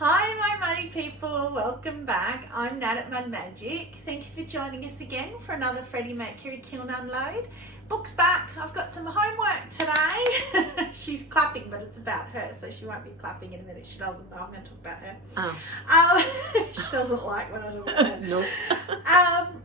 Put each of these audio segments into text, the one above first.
Hi my money people, welcome back. I'm Nat at Mud Magic. Thank you for joining us again for another Freddie Mercury kiln unload. Book's back. I've got some homework today. She's clapping, but it's about her, so she won't be clapping in a minute. She doesn't know I'm going to talk about her. Oh. She doesn't like when I talk about her. No.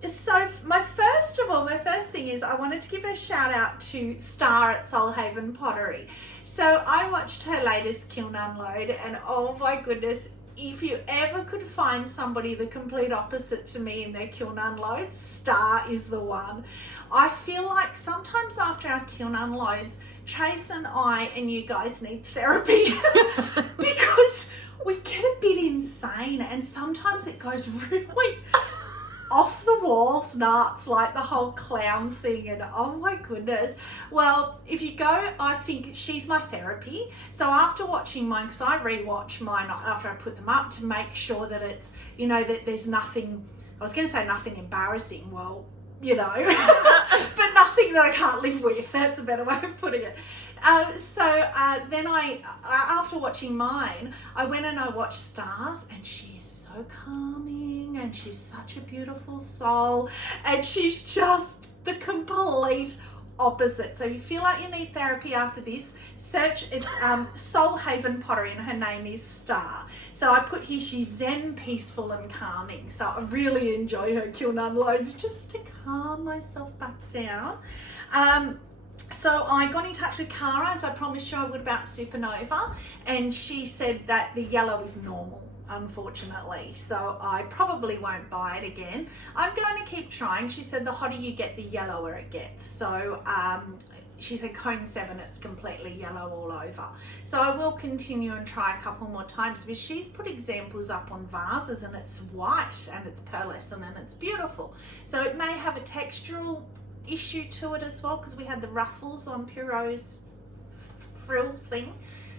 So my first thing is I wanted to give a shout out to Star at Solhaven Pottery. So I watched her latest kiln unload and oh my goodness, if you ever could find somebody the complete opposite to me in their kiln unloads, Star is the one. I feel like sometimes after our kiln unloads, Trace and I and you guys need therapy because we get a bit insane and sometimes it goes really off the walls nuts, like the whole clown thing, and oh my goodness. Well, if you go, I think she's my therapy. So after watching mine, because I rewatch mine after I put them up to make sure that it's, you know, that there's nothing, I was going to say nothing embarrassing, well, you know, but nothing that I can't live with. That's a better way of putting it. Then after watching mine, I went and I watched Stars, and she is so calming, and she's such a beautiful soul, and she's just the complete opposite. So if you feel like you need therapy after this, search, it's Solhaven Pottery, and her name is Star. So I put here, she's zen, peaceful and calming. So I really enjoy her kiln unloads just to calm myself back down. So I got in touch with Cara, as I promised you I would, about Supernova, and she said that the yellow is normal, unfortunately, so I probably won't buy it again. I'm going to keep trying. She said the hotter you get, the yellower it gets. So she said cone 7, it's completely yellow all over. So I will continue and try a couple more times, because she's put examples up on vases and it's white and it's pearlescent and it's beautiful. So it may have a textural issue to it as well, because we had the ruffles on Pierrot's frill thing.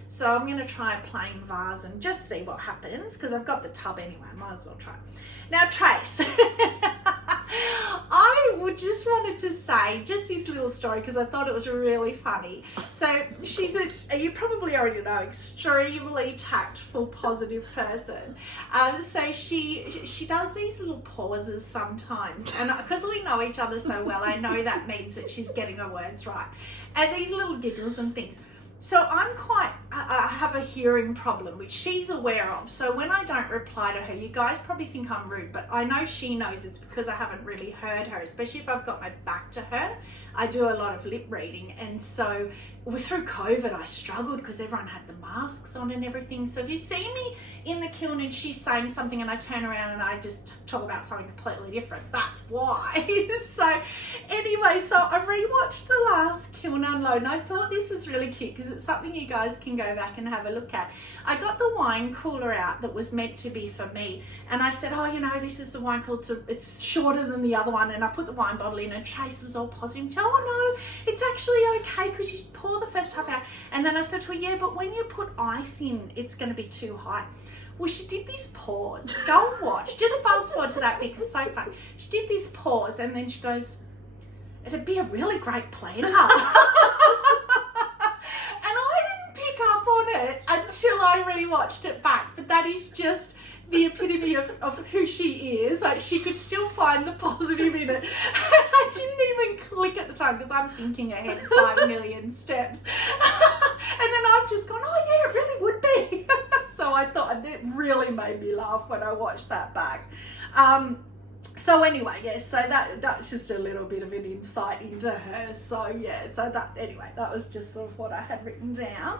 So I'm going to try a plain vase and just see what happens, because I've got the tub anyway, I might as well try. Now Trace, I just wanted to say just this little story because I thought it was really funny. So she's you probably already know, extremely tactful, positive person. So she does these little pauses sometimes, and because we know each other so well, I know that means that she's getting her words right. And these little giggles and things. So I have a hearing problem, which she's aware of. So when I don't reply to her, you guys probably think I'm rude, but I know she knows it's because I haven't really heard her, especially if I've got my back to her. I do a lot of lip reading. And so through COVID, I struggled because everyone had the masks on and everything. So if you see me in the kiln and she's saying something and I turn around and I just talk about something completely different, that's why. So anyway, so I rewatched the last kiln unload and I thought this was really cute because it's something you guys can go back and have a look at. I got the wine cooler out that was meant to be for me, and I said, oh, you know, this is the wine cooler, it's shorter than the other one, and I put the wine bottle in and Trace is all positive. Oh no, it's actually okay because you pour the first half out. And then I said to her, yeah, but when you put ice in, it's going to be too hot. Well, she did this pause. Go and watch. Just fast forward to that bit, it's so fun. She did this pause and then she goes, it'd be a really great planter. Until I rewatched it back, but that is just the epitome of who she is. Like, she could still find the positive in it. I didn't even click at the time because I'm thinking ahead 5 million steps. And then I've just gone, oh yeah, it really would be. So I thought it really made me laugh when I watched that back. So anyway, yes, so that's just a little bit of an insight into her. So yeah, so that was just sort of what I had written down.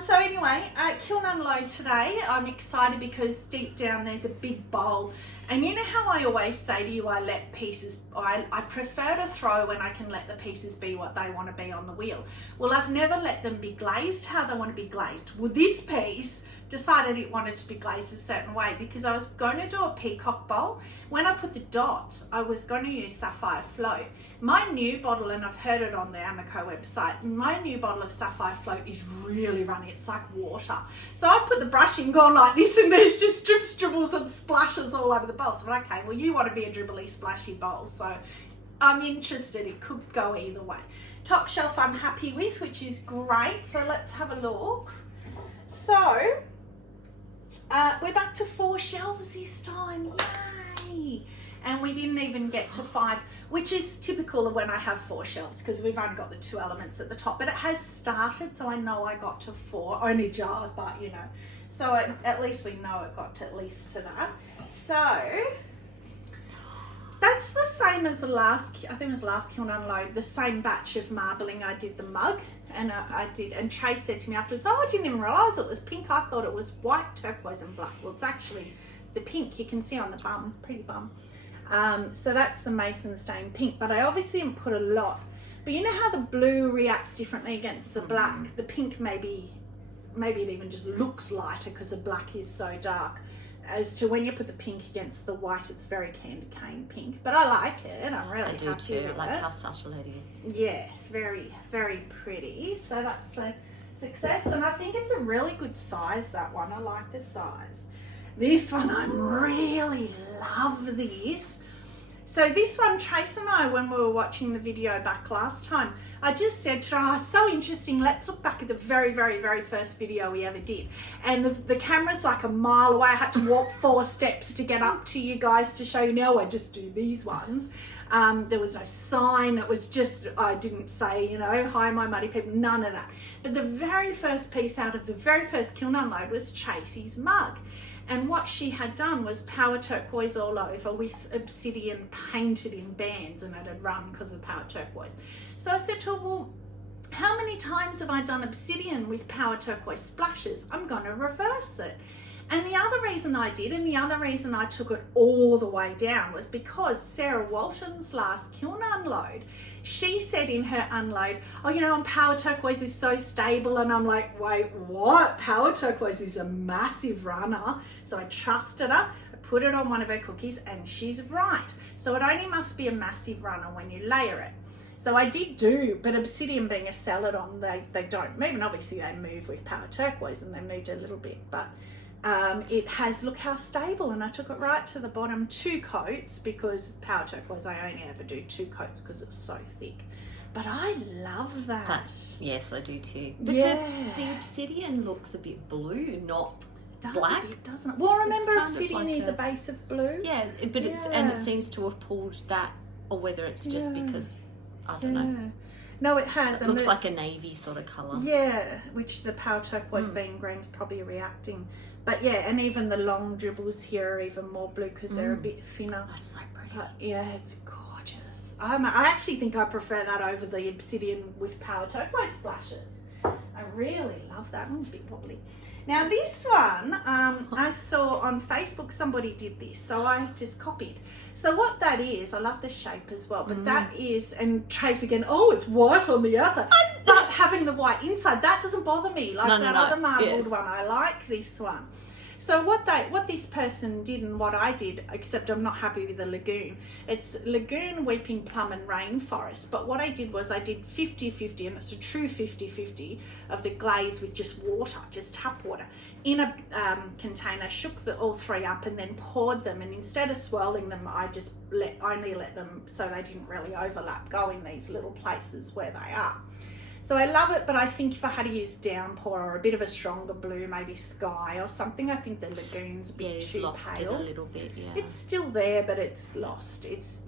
So anyway, kiln unload today. I'm excited because deep down there's a big bowl, and you know how I always say to you, I let pieces, or I prefer to throw when I can let the pieces be what they want to be on the wheel. Well, I've never let them be glazed how they want to be glazed. Well, this piece decided it wanted to be glazed a certain way because I was going to do a peacock bowl. When I put the dots, I was going to use Sapphire Float. My new bottle, and I've heard it on the Amaco website, my new bottle of Sapphire Float is really runny. It's like water. So I put the brush in, gone like this, and there's just drips, dribbles and splashes all over the bowl. So I'm like, okay, well, you want to be a dribbly, splashy bowl. So I'm interested. It could go either way. Top shelf I'm happy with, which is great. So let's have a look. So We're back to 4 shelves this time, yay! And we didn't even get to 5, which is typical of when I have 4 shelves because we've only got the 2 elements at the top, but it has started, so I know I got to 4, only jars, but you know, so at least we know it got to at least to that. So that's the same as the last, I think it was last kiln unload, the same batch of marbling. I did the mug, and I did, and Trace said to me afterwards, oh, I didn't even realise it was pink. I thought it was white, turquoise and black. Well, it's actually the pink you can see on the bum, pretty bum. So that's the Mason stain pink, but I obviously didn't put a lot. But you know how the blue reacts differently against the black? The pink maybe it even just looks lighter because the black is so dark. As to when you put the pink against the white, it's very candy cane pink. But I like it. I'm really happy with it. I do too. I like how subtle it is. Yes, very, very pretty. So that's a success. And I think it's a really good size, that one. I like the size. This one, I really love this. So this one, Trace and I, when we were watching the video back last time, I just said to her, oh, so interesting, let's look back at the very, very, very first video we ever did. And the camera's like a mile away. I had to walk 4 steps to get up to you guys to show you. Now I just do these ones. There was no sign. It was just, I didn't say, you know, hi, my muddy people, none of that. But the very first piece out of the very first kiln unload was Tracy's mug. And what she had done was power turquoise all over with obsidian painted in bands, and it had run because of power turquoise. So I said to her, well, how many times have I done obsidian with power turquoise splashes? I'm going to reverse it. And the other reason I did, and the other reason I took it all the way down, was because Sarah Walton's last kiln unload, she said in her unload, oh, you know, and power turquoise is so stable. And I'm like, wait, what? Power turquoise is a massive runner. So I trusted her, I put it on one of her cookies, and she's right. So it only must be a massive runner when you layer it. So I did do, but obsidian being a Celadon, they don't move. And obviously they move with power turquoise, and they moved a little bit, but it has, look how stable. And I took it right to the bottom, 2 coats, because power turquoise I only ever do 2 coats because it's so thick. But I love that. Yes, I do too. But yeah, the obsidian looks a bit blue, not does black, a bit, doesn't it? Well, remember obsidian is a base of blue. Yeah, but it's, and it seems to have pulled that, or whether it's just because, I don't know. No, it has. It looks like a navy sort of colour. Yeah, which the power turquoise being green is probably reacting. But yeah, and even the long dribbles here are even more blue because they're a bit thinner. That's so pretty. But yeah, it's gorgeous. I actually think I prefer that over the obsidian with power turquoise splashes. I really love that. It's a bit wobbly. Now this one, I saw on Facebook somebody did this, so I just copied. So what that is, I love the shape as well, but that is, and Trace again, oh, it's white on the outside. But having the white inside, that doesn't bother me. Like other marbled one, I like this one. So what this person did and what I did, except I'm not happy with the Lagoon, it's Lagoon, Weeping Plum and Rainforest. But what I did was I did 50-50, and it's a true 50-50 of the glaze with just water, just tap water, in a container, shook all 3 up and then poured them. And instead of swirling them, I just only let them, so they didn't really overlap, go in these little places where they are. So I love it, but I think if I had to use downpour or a bit of a stronger blue, maybe sky or something, I think the Lagoon's a bit too lost pale. It a little bit, yeah. It's still there, but it's lost. It's,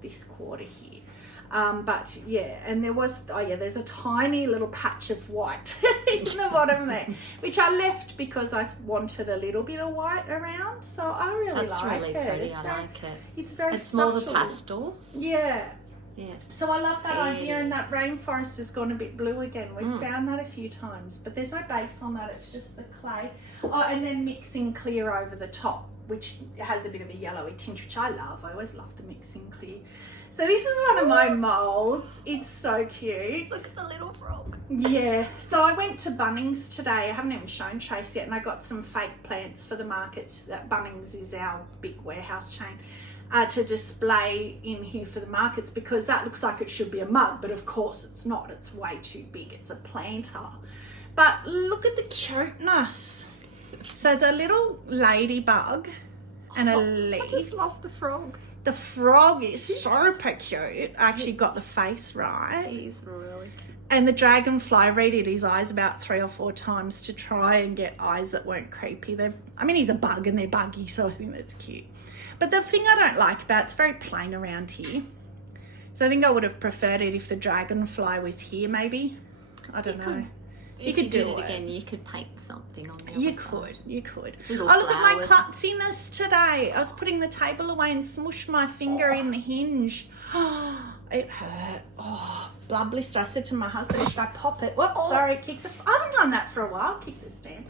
this quarter here. But yeah, and there was, there's a tiny little patch of white in the bottom there, which I left because I wanted a little bit of white around. So I really like it. That's really pretty, I like it. It's very It's more subtle. the pastels. Yeah. Yes. So I love that idea, and that rainforest has gone a bit blue again. We've found that a few times, but there's no base on that, it's just the clay. Oh, and then mixing clear over the top, which has a bit of a yellowy tinge, which I love. I always love the mixing clear. So this is one of my molds. It's so cute. Look at the little frog. Yeah. So I went to Bunnings today. I haven't even shown Trace yet, and I got some fake plants for the markets. Bunnings is our big warehouse chain. To display in here for the markets, because that looks like it should be a mug, but of course it's not. It's way too big. It's a planter. But look at the cuteness. So the little ladybug and a leaf. I just love the frog. The frog is super cute. I actually got the face right. He's really cute. And the dragonfly, redid his eyes about 3 or 4 times to try and get eyes that weren't creepy. He's a bug and they're buggy, so I think that's cute. But the thing I don't like about it's very plain around here. So I think I would have preferred it if the dragonfly was here, maybe. I don't know. You could do it again. You could paint something on the other side. You could. Little Look at my flowers. klutziness today. I was putting the table away and smushed my finger in the hinge. It hurt. Oh, blood blister. I said to my husband, should I pop it? Whoops, sorry. I haven't done that for a while. Kick this down.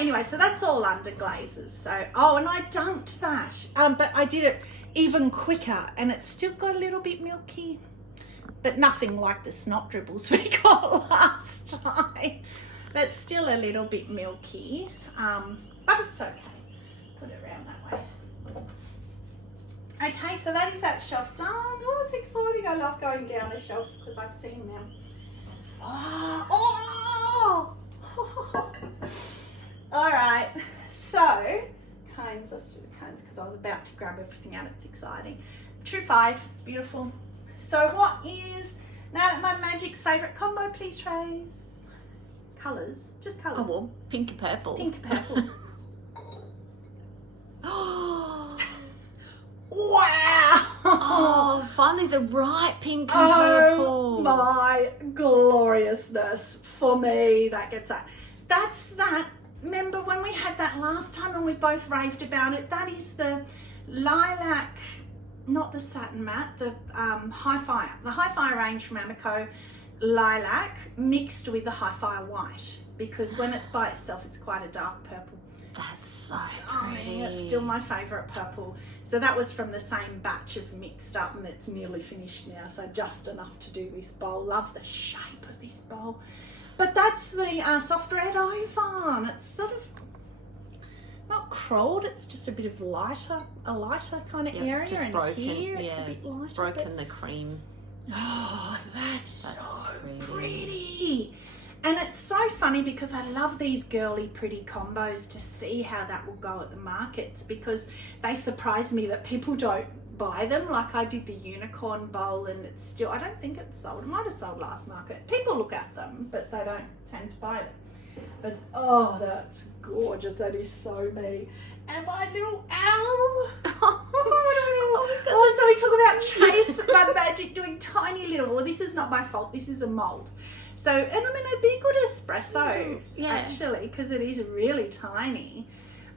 Anyway, so that's all under glazes. So, and I dunked that. But I did it even quicker and it's still got a little bit milky. But nothing like the snot dribbles we got last time. But still a little bit milky. But it's okay. Put it around that way. Okay, so that is that shelf done. Oh, it's exciting. I love going down the shelf because I've seen them. Oh! All right. So, cones. Let's do the cones because I was about to grab everything out. It's exciting. True 5. Beautiful. So what is now my Magic's favourite combo, please, Trace? Colours. Just colours. Oh, well, pink and purple. Pink and purple. Wow! Oh, finally the right pink and Oh purple. my gloriousness. For me, that gets that. That's that. Remember when we had that last time and we both raved about it? That is the lilac, not the satin matte, the hi-fi range from Amaco lilac mixed with the hi-fi white, because when it's by itself it's quite a dark purple. That's so Stunning. pretty. It's still my favourite purple. So that was from the same batch of mixed up and it's nearly finished now, so just enough to do this bowl. Love the shape of this bowl. But that's the soft red oval. It's sort of not crawled, it's just a bit of a lighter kind of area. It's just and broken. here it's a bit lighter. Broken the cream. Oh, that's so pretty. pretty. And it's so funny because I love these girly pretty combos to see how that will go at the markets, because they surprise me that people don't buy them. Like I did the unicorn bowl and it's still, I don't think it's sold. It might have sold last market. People look at them, but they don't tend to buy them. But oh, that's gorgeous. That is so me. And my little owl. Oh, so we talk about Trace Bud Magic doing tiny little, well, this is not my fault. This is a mould. So, and I mean, it'd be a good espresso, actually, because it is really tiny.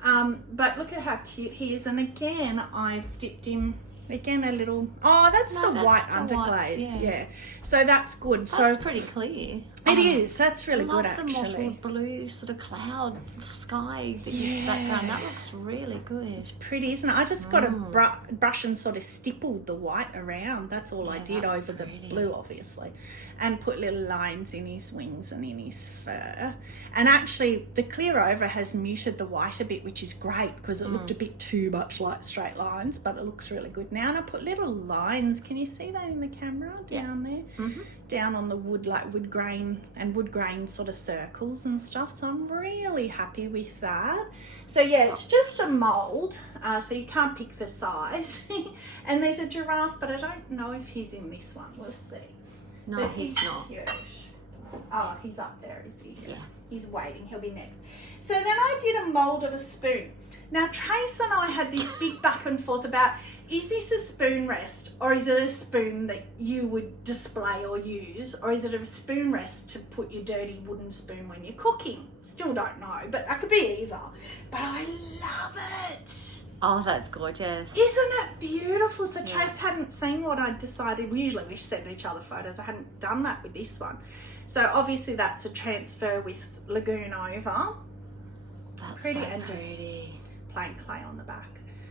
But look at how cute he is. And again, I've dipped him, again, a little, that's the white underglaze. Yeah. So that's good. That's pretty clear. It is. That's really good, I love actually. the mottled blue sort of cloud sky background. That looks really good. It's pretty, isn't it? I just got a brush and sort of stippled the white around. That's all I did over the blue, obviously. And put little lines in his wings and in his fur. And actually, the clear over has muted the white a bit, which is great because it looked a bit too much like straight lines, but it looks really good now. And I put little lines. Can you see that in the camera down there? Mm-hmm. Down on the wood, like wood grain sort of circles and stuff. So I'm really happy with that. So yeah, it's just a mould, so you can't pick the size. And there's a giraffe, but I don't know if he's in this one. We'll see. No, But he's not. Cute. Oh, he's up there, is he? Yeah. He's waiting. He'll be next. So then I did a mould of a spoon. Now, Trace and I had this big back and forth about, is this a spoon rest or is it a spoon that you would display or use, or is it a spoon rest to put your dirty wooden spoon when you're cooking? Still don't know, but that could be either. But I love it. Oh, that's gorgeous. Isn't it beautiful? So Trace hadn't seen what I'd decided. Usually we send each other photos. I hadn't done that with this one. So obviously that's a transfer with Laguna over. That's Pretty so and just pretty. plain clay on the back.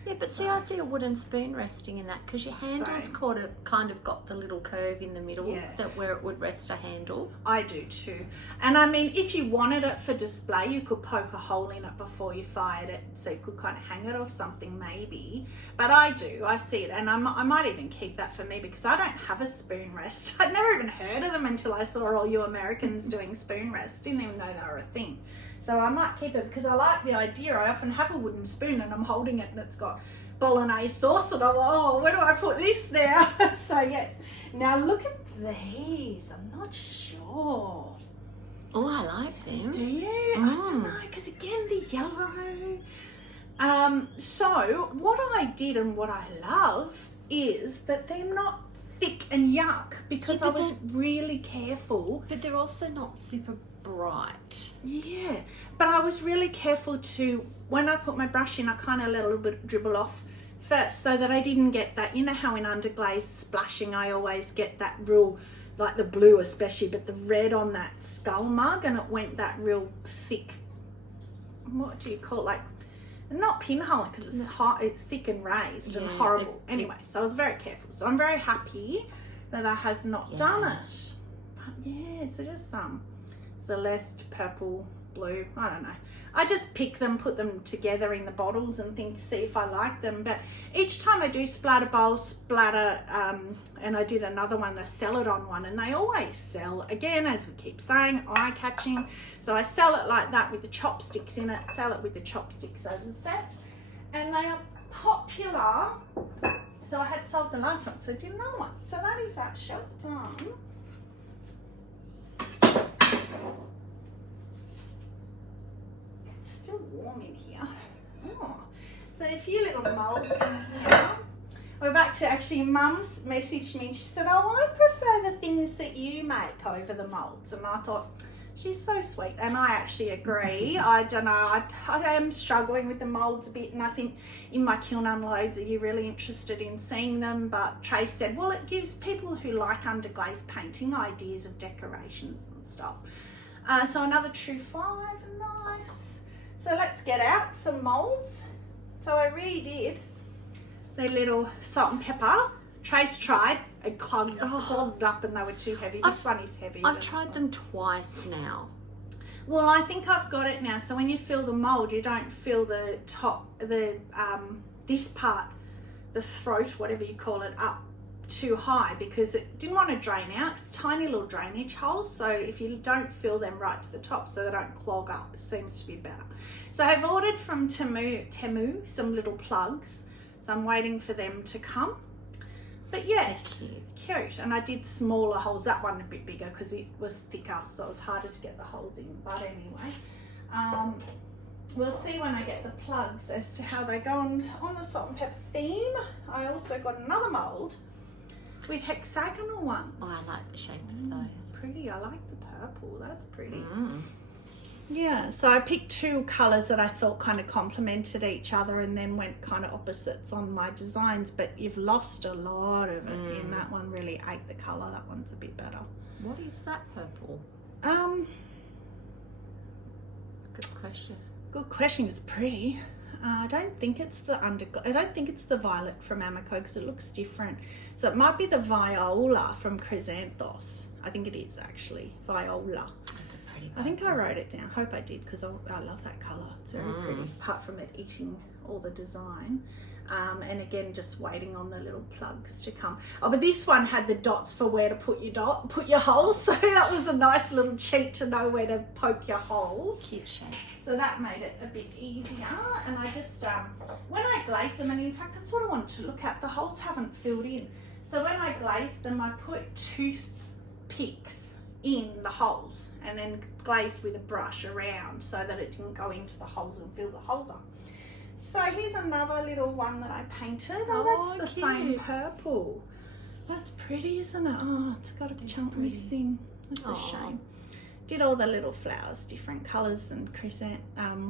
Yeah, but see, I see a wooden spoon resting in that because your handle's kind of got the little curve in the middle that where it would rest a handle. I do too. And I mean, if you wanted it for display, you could poke a hole in it before you fired it, so you could kind of hang it or something maybe. But I do, I see it, and I might even keep that for me because I don't have a spoon rest. I'd never even heard of them until I saw all you Americans doing spoon rests. Didn't even know they were a thing. So I might keep it because I like the idea. I often have a wooden spoon and I'm holding it and it's got bolognese sauce, and I'm like, oh, where do I put this now? So yes. Now look at these. I'm not sure. Oh, I like them. Do you? I don't know, because again, the yellow. So what I did and what I love is that they're not thick and yuck, because I was really careful. But they're also not super bright. Yeah, but I was really careful to, when I put my brush in, I kind of let a little bit dribble off first, so that I didn't get that, you know how in underglaze splashing I always get that real, like the blue especially, but the red on that skull mug, and it went that real thick, what do you call it, like, not pinhole, because it's hot, it's thick and raised and horrible. Anyway, so I was very careful. So I'm very happy that that has not done it. But yeah, so just some Celeste, purple, blue, I don't know. I just pick them, put them together in the bottles and see if I like them. But each time I do splatter bowls, and I did another one, a Celadon one, and they always sell. Again, as we keep saying, eye-catching. So I sell it like that with the chopsticks in it, sell it with the chopsticks as a set. And they are popular. So I had sold the last one, so I did another one. So that is that shelf done. Still warm in here. Oh. So a few little moulds in here. We're back to, actually, Mum's messaged me and she said, oh, I prefer the things that you make over the moulds. And I thought, she's so sweet. And I actually agree. I don't know, I am struggling with the moulds a bit, and I think in my kiln unloads, are you really interested in seeing them? But Trace said, well, it gives people who like underglaze painting ideas of decorations and stuff. So another true 5, nice. So let's get out some moulds. So I redid the little salt and pepper. Trace tried and clogged up, and they were too heavy. This one is heavy. I've tried them twice now. Well, I think I've got it now. So when you fill the mould, you don't fill the top, this part, the throat, whatever you call it, up too high, because it didn't want to drain out. It's tiny little drainage holes, so if you don't fill them right to the top so they don't clog up, it seems to be better. So I've ordered from Temu some little plugs, so I'm waiting for them to come. But yes, cute. And I did smaller holes, that one a bit bigger because it was thicker, so it was harder to get the holes in. But anyway, we'll see when I get the plugs as to how they go on the salt and pepper theme. I also got another mould with hexagonal ones. Oh, I like the shape of those. Pretty. I like the purple. That's pretty. Yeah, so I picked 2 colours that I thought kind of complemented each other, and then went kind of opposites on my designs, but you've lost a lot of it in that one. Really ate the colour. That one's a bit better. What is that purple? Good question. Good question. It's pretty. I don't think it's the I don't think it's the violet from Amaco, because it looks different. So it might be the viola from Chrysanthos. I think it is actually viola. That's a pretty I think I wrote it down. Hope I did, because I love that colour. It's very pretty, apart from it eating all the design. And again, just waiting on the little plugs to come. Oh, but this one had the dots for where to put your holes. So that was a nice little cheat to know where to poke your holes. Cute shape. So that made it a bit easier. And I just, when I glaze them, and in fact, that's what I wanted to look at. The holes haven't filled in. So when I glazed them, I put toothpicks in the holes and then glazed with a brush around so that it didn't go into the holes and fill the holes up. So here's another little one that I painted. Oh, that's the same purple. That's pretty, isn't it? Oh, it's got a chunk missing. That's a shame. Did all the little flowers, different colours, and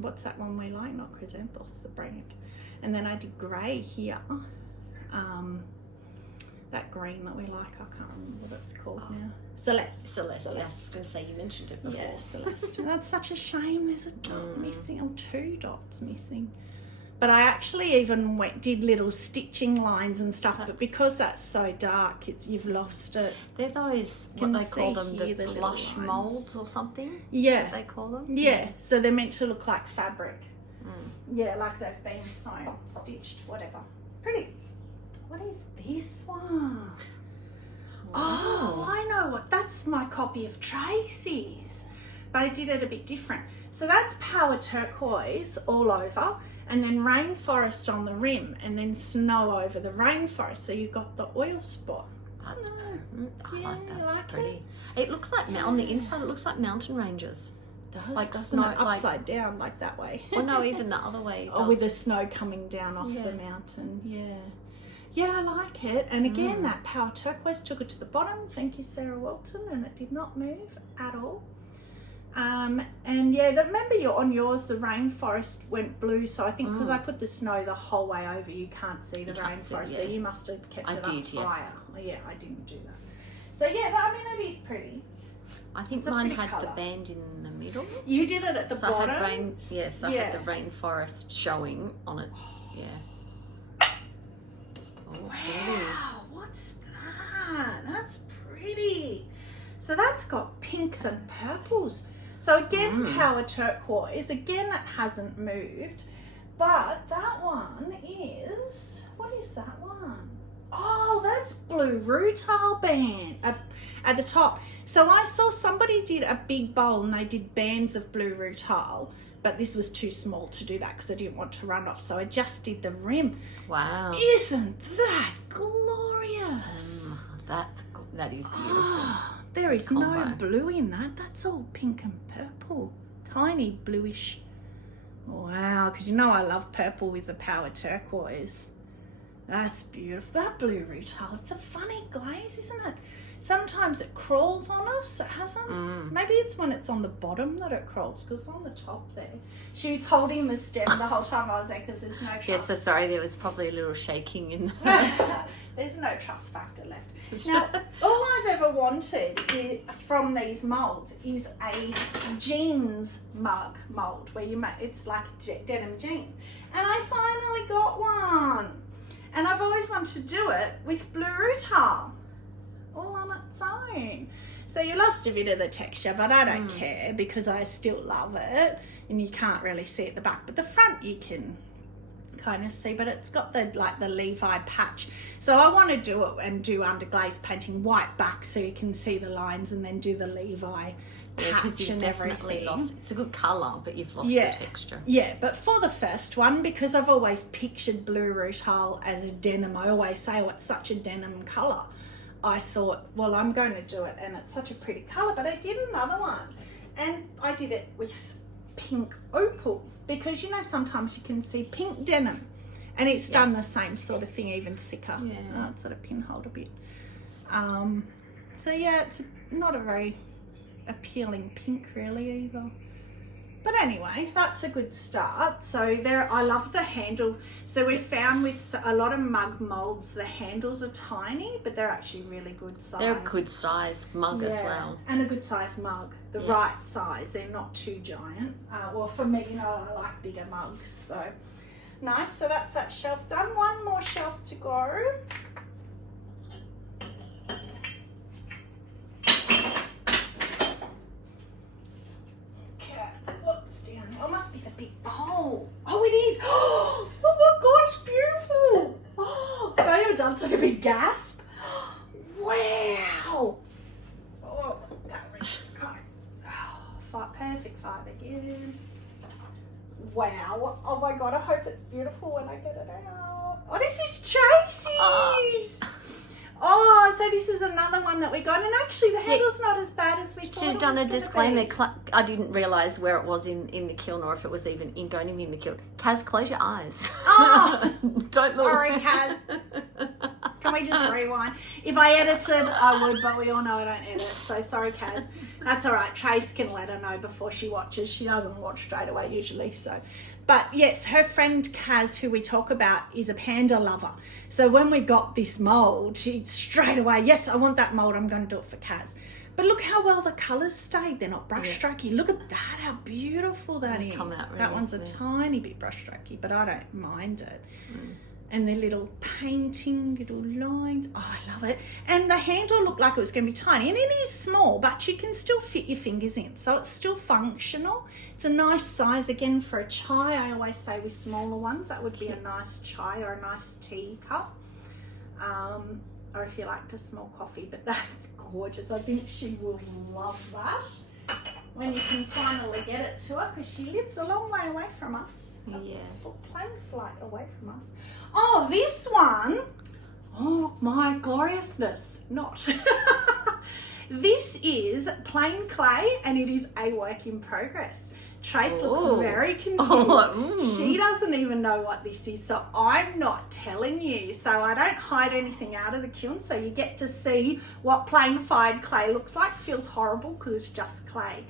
what's that one we like? Not Chrysanthos, the brand. And then I did grey here. That green that we like, I can't remember what it's called now. Celeste. Celeste. Yes, I was going to say, you mentioned it before. Yeah, Celeste. That's such a shame. There's a dot missing, or 2 dots missing. But I actually even did little stitching lines and stuff, but because that's so dark, you've lost it. They're those, what they call them, the blush moulds or something? Yeah. What they call them? Yeah, so they're meant to look like fabric. Yeah, like they've been sewn, stitched, whatever. Pretty. What is this one? Oh, I know what, that's my copy of Tracy's. but I did it a bit different. So that's Power Turquoise all over, and then Rainforest on the rim, and then snow over the rainforest. So you've got the oil spot. That's I Yeah, like that. like It's pretty. It looks like on the inside. It looks like mountain ranges. Does, like doesn't snow, it? Upside down, like that way. Well, no, even the other way. It Oh, does. with the snow coming down off the mountain. Yeah, I like it. And again, that Power Turquoise took it to the bottom. Thank you, Sarah Walton, and it did not move at all. And yeah, remember on yours, the rainforest went blue. So I think because I put the snow the whole way over, you can't see the rainforest. So you must have kept it up higher. Oh, yeah, I didn't do that. So yeah, I mean, it is pretty. I think mine had the band in the middle. You did it at the bottom. I had the rainforest showing on it. Yeah. Oh, wow, what's that? That's pretty. So that's got pinks and purples. So again, Power Turquoise. Again, it hasn't moved. But that one is, what is that one? Oh, that's blue rutile band at the top. So I saw somebody did a big bowl and they did bands of blue rutile, but this was too small to do that because I didn't want to run off. So I just did the rim. Wow. Isn't that glorious? That is beautiful. There is no blue in that. That's all pink and purple. Tiny bluish. Wow, because you know I love purple with the Power Turquoise. That's beautiful. That blue rutile, it's a funny glaze, isn't it? Sometimes it crawls on us. It hasn't. Maybe it's when it's on the bottom that it crawls, because it's on the top there. She was holding the stem the whole time I was there because there's no trust. Yes, so sorry, there was probably a little shaking in There's no trust factor left. Now, all I've ever wanted from these moulds is a jeans mug mould where you make, it's like a denim jean. And I finally got one. And I've always wanted to do it with blue rutile, all on its own. So you lost a bit of the texture, but I don't care because I still love it. And you can't really see at the back, but the front you can kind of see, but it's got the Levi patch. So I want to do it and do under glaze painting white back so you can see the lines, and then do the Levi patch and everything. It's a good colour, but you've lost the texture. Yeah, but for the first one, because I've always pictured blue rutile as a denim, I always say, oh, it's such a denim colour. I thought, well, I'm going to do it, and it's such a pretty colour. But I did another one, and I did it with pink opal, because you know sometimes you can see pink denim, and it's done the same sort of thing, even thicker. Yeah, it's sort of pinholed a bit. So yeah, it's not a very appealing pink really either. But anyway, that's a good start. So there, I love the handle. So we found with a lot of mug molds, the handles are tiny, but they're actually really good size. They're a good size mug as well. And a good size mug, the right size. They're not too giant. Well, for me, you know, I like bigger mugs. So nice. So that's that shelf done. One more shelf to go. Big bowl. Oh, it is. Oh my God, it's beautiful. Oh, have I ever done such a big gasp? Wow. Oh, that rich cards. Oh, perfect five again. Wow. Oh my God, I hope it's beautiful when I get it out. Oh, this is Tracy's. Oh, so this is another one that we got, and actually the handle's not as bad as we thought. Should have done a disclaimer. I didn't realise where it was in the kiln, or if it was even going to be in the kiln. Kaz, close your eyes. Oh, don't look. Sorry, Kaz. Can we just rewind? If I edited, I would, but we all know I don't edit. So sorry, Kaz. That's all right. Trace can let her know before she watches. She doesn't watch straight away usually, so. But yes, her friend Kaz, who we talk about, is a panda lover. So when we got this mould, she straight away, yes, I want that mould. I'm going to do it for Kaz. But look how well the colours stayed. They're not brush strokey. Look at that, how beautiful that is. Come out really that one's smooth. A tiny bit brush strokey, but I don't mind it. And the little painting, little lines. Oh, I love it. And the handle looked like it was going to be tiny. And it is small, but you can still fit your fingers in. So it's still functional. It's a nice size, again, for a chai. I always say with smaller ones, that would be a nice chai or a nice tea cup. Or if you liked a small coffee. But that's gorgeous. I think she will love that. when you can finally get it to her, because she lives a long way away from us. Yeah. A plane flight away from us. Oh, this one. Oh, my gloriousness. Not. This is plain clay, and it is a work in progress. Trace looks very confused. She doesn't even know what this is, so I'm not telling you. So I don't hide anything out of the kiln, so you get to see what plain fired clay looks like. Feels horrible because it's just clay.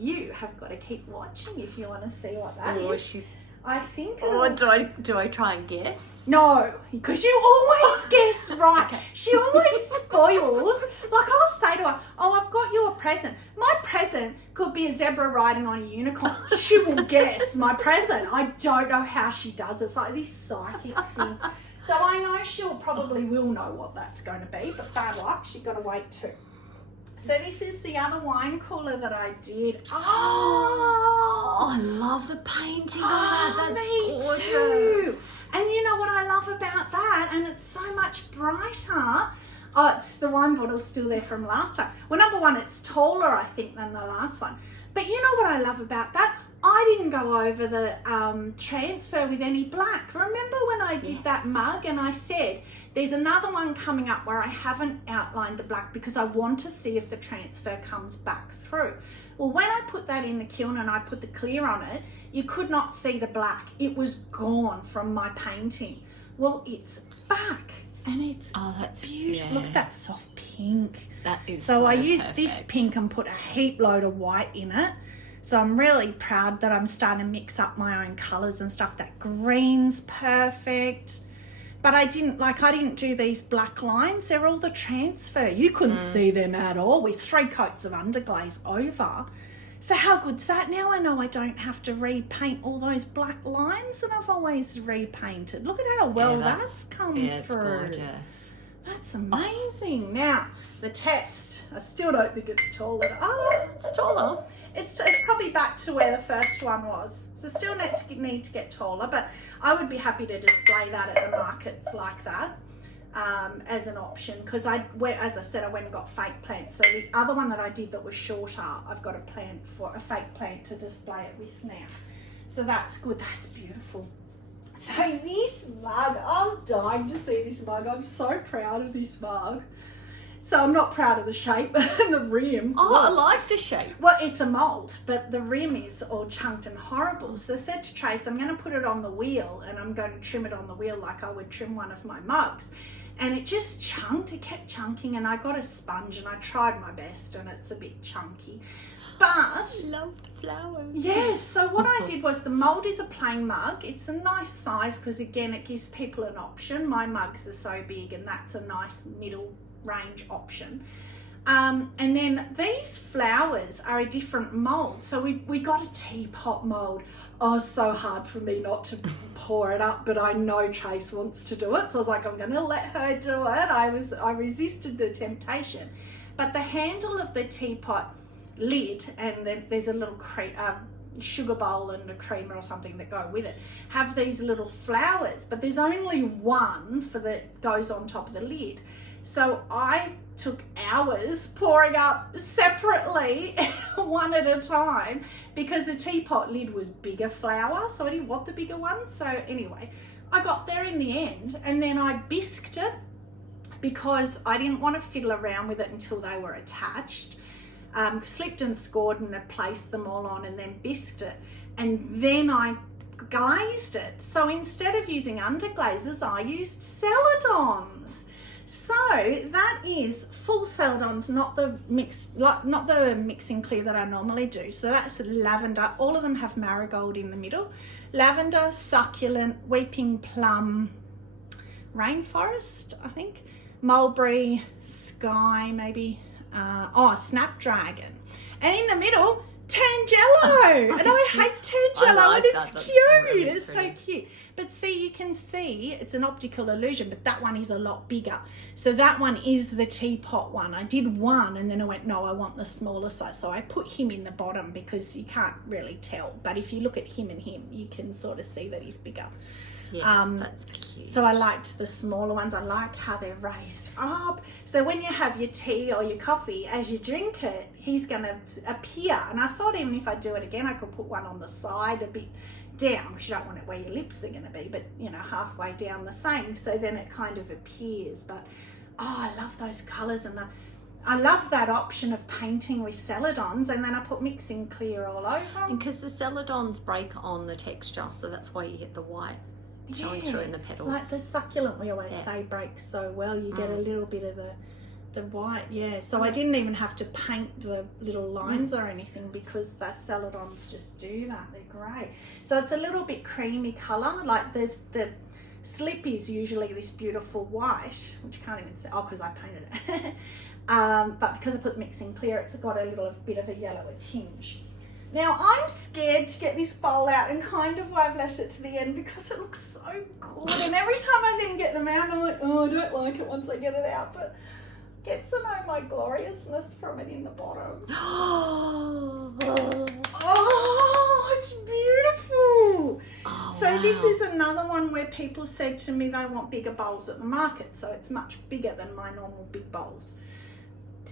You have got to keep watching if you want to see what that is. I think. Do I try and guess? No, because you always guess right. Okay. She always spoils. Like, I'll say to her, "Oh, I've got you a present." My present could be a zebra riding on a unicorn. She will guess my present. I don't know how she does it. It's like this psychic thing. So I know she'll probably will know what that's going to be, but bad luck, she's got to wait too. So this is the other wine cooler that I did. Oh, I love the painting on that. That's gorgeous. Too. And you know what I love about that? And it's so much brighter. Oh, it's the wine bottle still there from last time. Well, number one, it's taller, I think, than the last one. But you know what I love about that? I didn't go over the transfer with any black. Remember when I did that mug and I said, there's another one coming up where I haven't outlined the black because I want to see if the transfer comes back through. Well, when I put that in the kiln and I put the clear on it, you could not see the black. It was gone from my painting. Well, it's back and it's beautiful. Yeah. Look at that soft pink. That is so I used this pink and put a heap load of white in it. So I'm really proud that I'm starting to mix up my own colours and stuff. That green's perfect. But I didn't do these black lines. They're all the transfer. You couldn't see them at all with 3 coats of underglaze over. So how good's that? Now I know I don't have to repaint all those black lines that I've always repainted. Look at how well that's come through. It's gorgeous. That's amazing. Now, the test. I still don't think it's taller. Oh, it's taller. It's probably back to where the first one was. So still need to get taller, but I would be happy to display that at the markets like that as an option, because as I said, I went and got fake plants. So the other one that I did that was shorter, I've got a fake plant to display it with now. So that's good. That's beautiful. So this mug, I'm dying to see this mug. I'm so proud of this mug. So I'm not proud of the shape and the rim. Oh, I like the shape. Well, it's a mould, but the rim is all chunked and horrible. So I said to Trace, I'm going to put it on the wheel and I'm going to trim it on the wheel like I would trim one of my mugs. And it just chunked, it kept chunking, and I got a sponge and I tried my best and it's a bit chunky. But I love the flowers. Yes, so what I did was the mould is a plain mug. It's a nice size because, again, it gives people an option. My mugs are so big and that's a nice middle range option. And then these flowers are a different mould. So we got a teapot mould. Oh, so hard for me not to pour it up, but I know Trace wants to do it. So I was like, I'm going to let her do it. I resisted the temptation. But the handle of the teapot lid, and there's a little sugar bowl and a creamer or something that go with it, have these little flowers, but there's only one that goes on top of the lid. So I took hours pouring up separately, one at a time, because the teapot lid was bigger flower, so I didn't want the bigger one. So anyway, I got there in the end, and then I bisqued it because I didn't want to fiddle around with it until they were attached. Slipped and scored and had placed them all on and then bisqued it, and then I glazed it. So instead of using underglazes, I used celadons. So that is full celadons, not the mixing clear that I normally do. So that's lavender. All of them have marigold in the middle. Lavender, succulent, weeping plum, rainforest, I think, mulberry, sky, maybe. Snapdragon. And in the middle, Tangelo. And I hate Tangelo, and it's cute. Really it's so cute. But see, you can see it's an optical illusion, but that one is a lot bigger. So that one is the teapot one. I did one and then I went, no, I want the smaller size. So I put him in the bottom because you can't really tell. But if you look at him and him, you can sort of see that he's bigger. Yes, that's cute. So I liked the smaller ones. I like how they're raised up. So when you have your tea or your coffee, as you drink it, he's going to appear. And I thought even if I do it again, I could put one on the side a bit down, because you don't want it where your lips are going to be, but halfway down the same. So then it kind of appears. But I love those colours, and I love that option of painting with celadons, and then I put mixing clear all over. And because the celadons break on the texture, so that's why you get the white showing through in the petals. Like the succulent, we always say breaks so well. You get a little bit of the white, So I didn't even have to paint the little lines or anything, because the celadons just do that. They're great. So it's a little bit creamy colour. Like there's the slip is usually this beautiful white, which I can't even say, because I painted it. But because I put mixing clear, it's got a little bit of a yellower tinge. Now I'm scared to get this bowl out, and kind of why I've left it to the end, because it looks so good. And every time I then get them out, I'm like, I don't like it once I get it out, but get to know my gloriousness from it in the bottom. Oh, it's beautiful. Oh, so this is another one where people said to me they want bigger bowls at the market, so it's much bigger than my normal big bowls.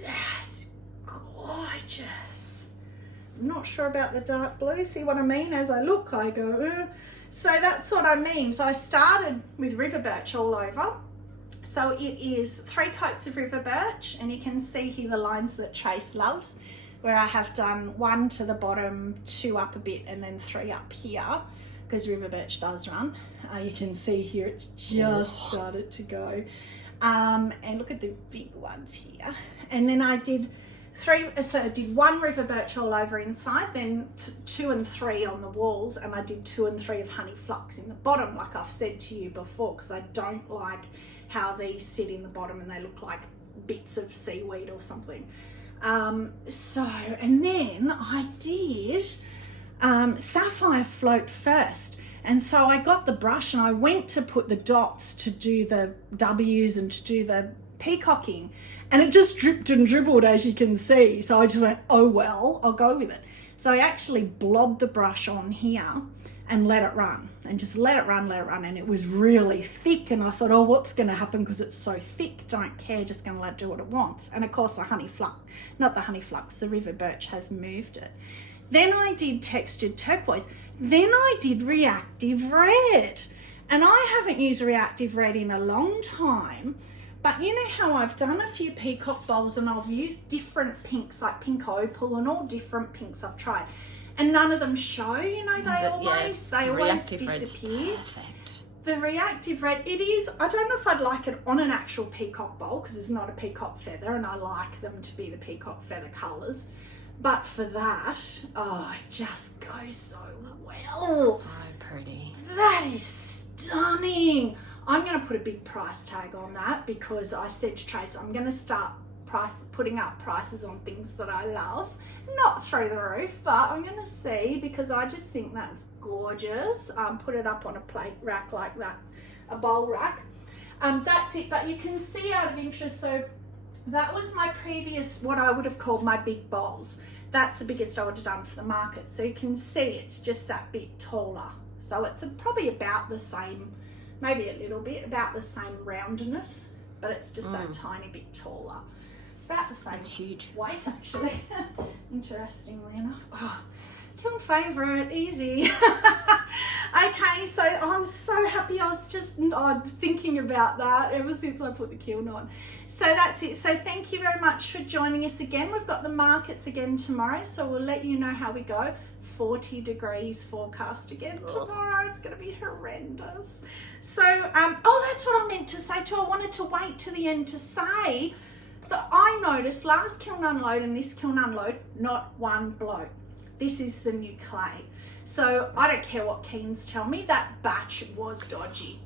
That's gorgeous. I'm not sure about the dark blue. See what I mean? As I look, I go, ugh. So that's what I mean. So I started with river birch all over. So it is 3 coats of river birch, and you can see here the lines that Trace loves, where I have done 1 to the bottom, 2 up a bit, and then 3 up here, because river birch does run. You can see here it's just started to go. And look at the big ones here. And then I did 3, so I did 1 river birch all over inside, then 2 and 3 on the walls, and I did 2 and 3 of honey flux in the bottom, like I've said to you before, because I don't like how these sit in the bottom and they look like bits of seaweed or something. And then I did sapphire float first. And so I got the brush and I went to put the dots to do the W's and to do the peacocking, and it just dripped and dribbled, as you can see. So I just went, oh well, I'll go with it. So I actually blobbed the brush on here and let it run, and just let it run, and it was really thick, and I thought, oh, what's going to happen because it's so thick? Don't care, just going to let it do what it wants. And of course the the river birch has moved it. Then I did textured turquoise. Then I did reactive red, and I haven't used reactive red in a long time, but you know how I've done a few peacock bowls and I've used different pinks, like pink opal and all different pinks I've tried, and none of them show, they always disappear. Perfect. The reactive red, it is, I don't know if I'd like it on an actual peacock bowl, because it's not a peacock feather, and I like them to be the peacock feather colours. But for that, it just goes so well. So pretty. That is stunning. I'm going to put a big price tag on that, because I said to Trace, I'm going to start putting up prices on things that I love. Not through the roof, but I'm going to see, because I just think that's gorgeous. Put it up on a plate rack like that, a bowl rack. That's it. But you can see, out of interest, so that was my previous, what I would have called my big bowls. That's the biggest I would have done for the market. So you can see it's just that bit taller. So it's probably about the same, maybe a little bit, about the same roundness, but it's just that tiny bit taller. It's about the same huge weight, actually. Interestingly enough. Oh, kiln favourite, easy. Okay, so I'm so happy. I was just thinking about that ever since I put the kiln on. So that's it. So thank you very much for joining us again. We've got the markets again tomorrow, so we'll let you know how we go. 40 degrees forecast again tomorrow. It's going to be horrendous. So, that's what I meant to say too. I wanted to wait to the end to say that I noticed last kiln unload and this kiln unload, not one bloat. This is the new clay. So I don't care what Keens tell me, that batch was dodgy.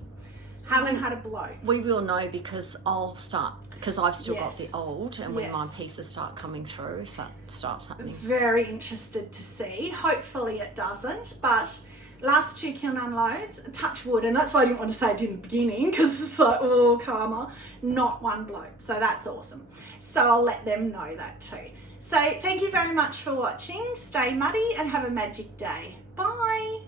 Haven't had a bloat. We will know, because I've still got the old, and when my Yes. pieces start coming through, if that starts happening. Very interested to see. Hopefully it doesn't, but last 2 kiln unloads, touch wood, and that's why I didn't want to say it in the beginning, because it's like, oh, karma, not one bloat. So that's awesome. So I'll let them know that too. So thank you very much for watching. Stay muddy and have a magic day. Bye.